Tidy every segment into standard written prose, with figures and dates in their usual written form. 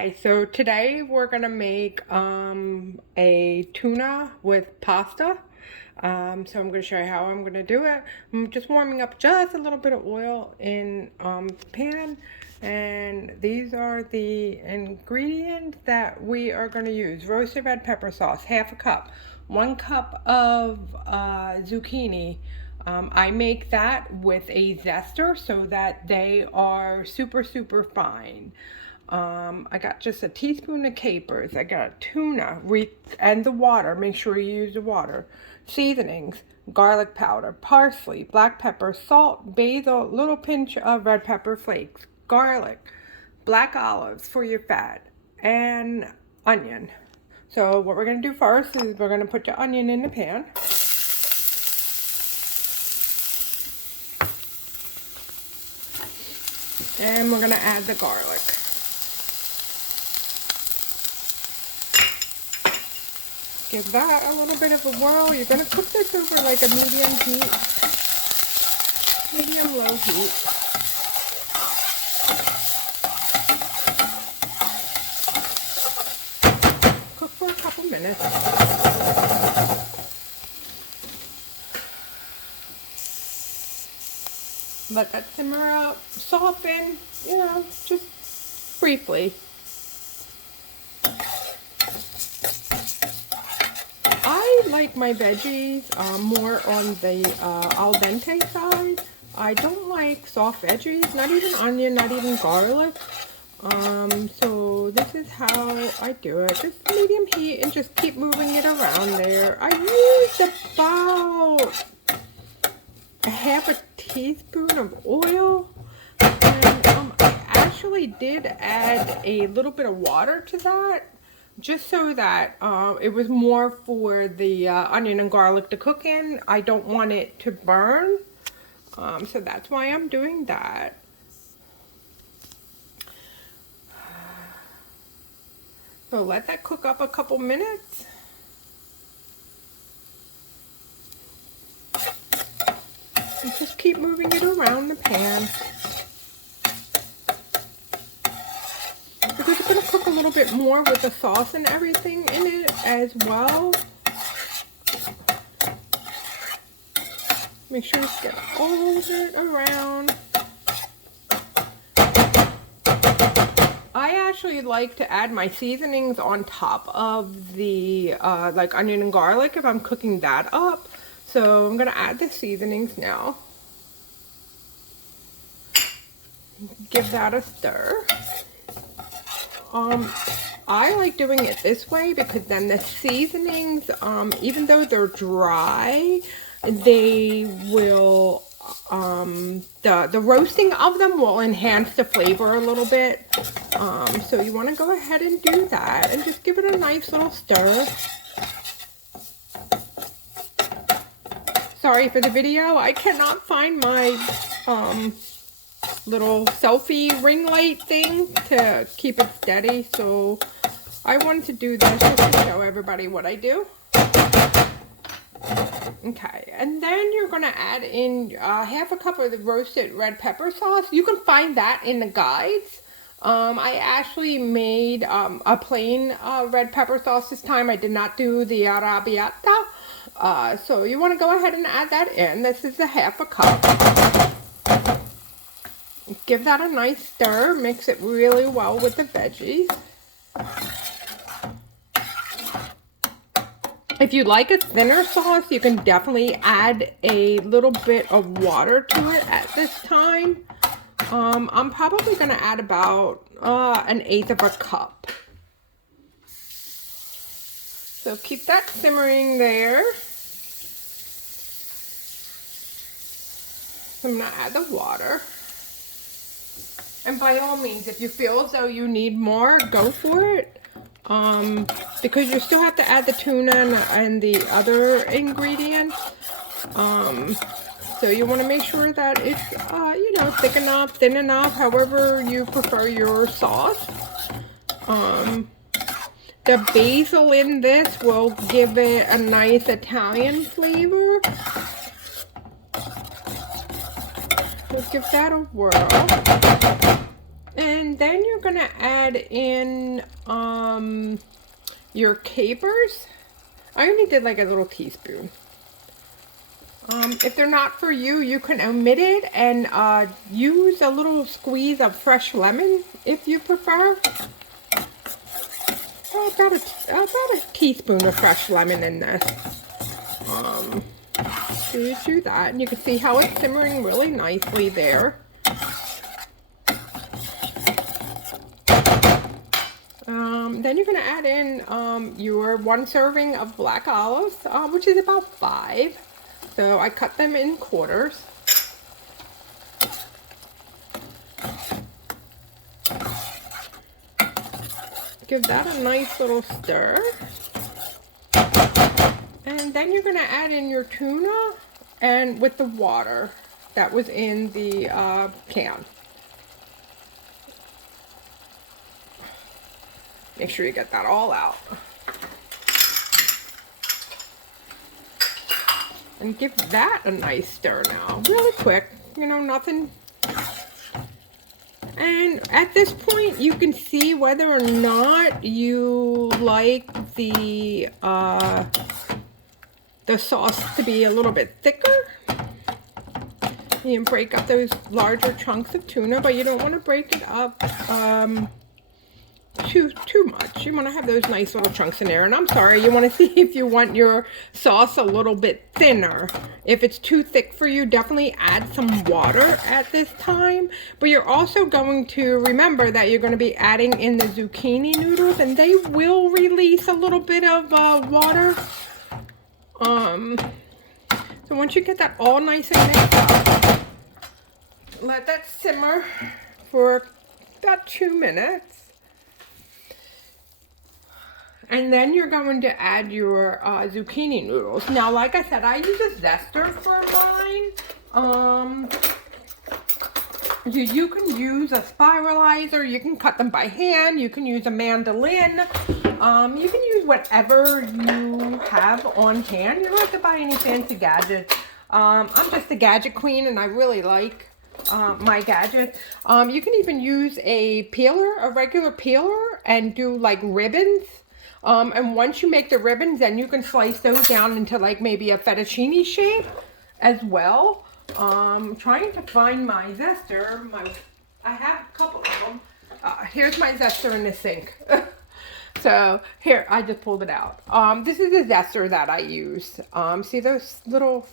Okay, so today we're gonna make a tuna with pasta. So I'm gonna show you how I'm gonna do it. I'm just warming up just a little bit of oil in the pan, and these are the ingredients that we are gonna use. Roasted red pepper sauce, half a cup. 1 cup of zucchini. I make that with a zester so that they are super fine. I got just a teaspoon of capers. I got tuna and the water. Make sure you use the water. Seasonings, garlic powder, parsley, black pepper, salt, basil, little pinch of red pepper flakes, garlic, black olives for your fat, and onion. So what we're going to do first is we're going to put the onion in the pan. And we're going to add the garlic. Give that a little bit of a whirl. You're going to cook this over like a medium heat, medium-low heat. Cook for a couple minutes. Let that simmer up, soften, just briefly. I like my veggies more on the al dente side. I don't like soft veggies, not even onion, not even garlic. So this is how I do it. Just medium heat and just keep moving it around there. I used about a half a teaspoon of oil. And I actually did add a little bit of water to that, just so that it was more for the onion and garlic to cook in. I don't want it to burn, so that's why I'm doing that. So let that cook up a couple minutes. And just keep moving it around the pan. Because it's going to cook a little bit more with the sauce and everything in it as well. Make sure you get all of it around. I actually like to add my seasonings on top of the like onion and garlic if I'm cooking that up. So I'm going to add the seasonings now. Give that a stir. I like doing it this way because then the seasonings, even though they're dry, they will, the roasting of them will enhance the flavor a little bit. So you want to go ahead and do that and just give it a nice little stir. Sorry for the video. I cannot find my little selfie ring light thing to keep it steady, so I wanted to do this just to show everybody what I do. Okay, and then you're going to add in half a cup of the roasted red pepper sauce. You can find that in the guides. I actually made a plain red pepper sauce this time. I did not do the arrabbiata. So you want to go ahead and add that in. This is a half a cup. Give that a nice stir. Mix it really well with the veggies. If you like a thinner sauce, you can definitely add a little bit of water to it at this time. I'm probably going to add about 1/8 of a cup. So keep that simmering there. I'm going to add the water. And by all means, if you feel as though you need more, go for it. Because you still have to add the tuna and the other ingredients. So you want to make sure that it's, thick enough, thin enough, however you prefer your sauce. The basil in this will give it a nice Italian flavor. So give that a whirl. And then you're gonna add in your capers. I only did like a little teaspoon. If they're not for you, you can omit it and use a little squeeze of fresh lemon if you prefer. About a teaspoon of fresh lemon in this. So you do that, and you can see how it's simmering really nicely there. Then you're going to add in your 1 serving of black olives, which is about 5. So I cut them in quarters. Give that a nice little stir. And then you're going to add in your tuna and with the water that was in the can. Make sure you get that all out. And give that a nice stir now. Really quick, you know, nothing. And at this point, you can see whether or not you like the sauce to be a little bit thicker. You can break up those larger chunks of tuna, but you don't want to break it up too much. You want to have those nice little chunks in there. And I'm sorry, you want to see if you want your sauce a little bit thinner. If it's too thick for you, definitely add some water at this time. But you're also going to remember that you're going to be adding in the zucchini noodles, and they will release a little bit of water. So once you get that all nice and mixed up, let that simmer for about 2 minutes. And then you're going to add your zucchini noodles. Now, like I said, I use a zester for mine. You can use a spiralizer. You can cut them by hand. You can use a mandolin. You can use whatever you have on hand. You don't have to buy any fancy gadgets. I'm just a gadget queen, and I really like my gadgets. You can even use a peeler, a regular peeler, and do like ribbons. And once you make the ribbons, then you can slice those down into like maybe a fettuccine shape as well. Trying to find my zester. I have a couple of them. Here's my zester in the sink. So here, I just pulled it out. This is the zester that I use. See those little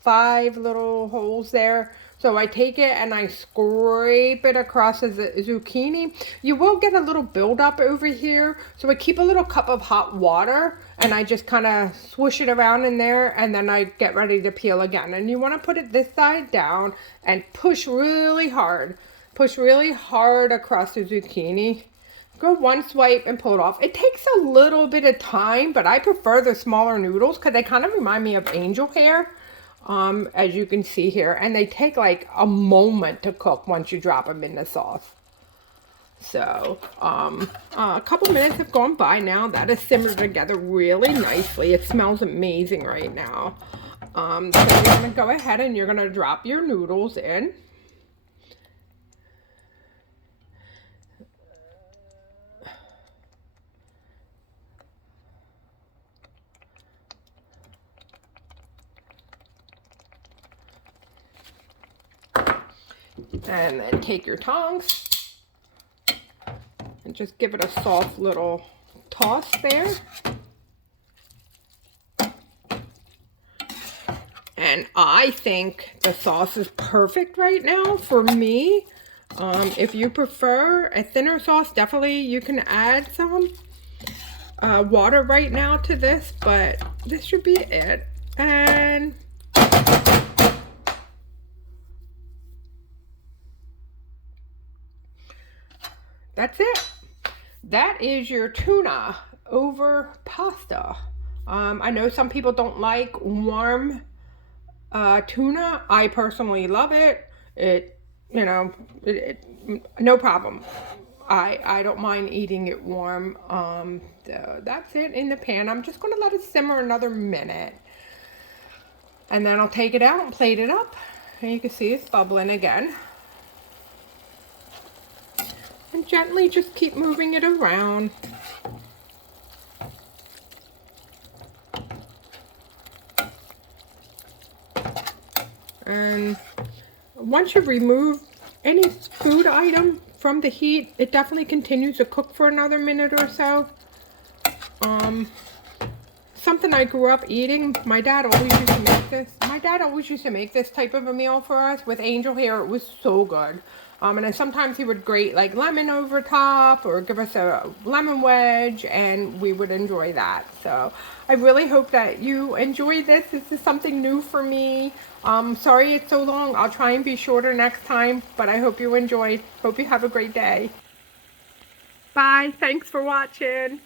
5 little holes there? So I take it and I scrape it across the zucchini. You will get a little buildup over here. So I keep a little cup of hot water and I just kind of swoosh it around in there, and then I get ready to peel again. And you want to put it this side down and push really hard. Push really hard across the zucchini. Go 1 swipe and pull it off. It takes a little bit of time, but I prefer the smaller noodles because they kind of remind me of angel hair. As you can see here, and they take like a moment to cook once you drop them in the sauce. So a couple minutes have gone by now. That is simmered together really nicely. It smells amazing right now. So you're going to go ahead and you're going to drop your noodles in. And then take your tongs and just give it a soft little toss there. And I think the sauce is perfect right now for me. If you prefer a thinner sauce, definitely you can add some water right now to this, but this should be it. And that's it. That is your tuna over pasta. I know some people don't like warm tuna. I personally love it. No problem. I don't mind eating it warm. So that's it in the pan. I'm just going to let it simmer another minute. And then I'll take it out and plate it up. And you can see it's bubbling again. And gently just keep moving it around. And once you remove any food item from the heat, it definitely continues to cook for another minute or so. Something I grew up eating. My dad always used to make this. My dad always used to make this type of a meal for us with angel hair. It was so good. And then sometimes he would grate like lemon over top or give us a lemon wedge, and we would enjoy that. So I really hope that you enjoy this. This is something new for me. Sorry it's so long. I'll try and be shorter next time, but I hope you enjoyed. Hope you have a great day. Bye. Thanks for watching.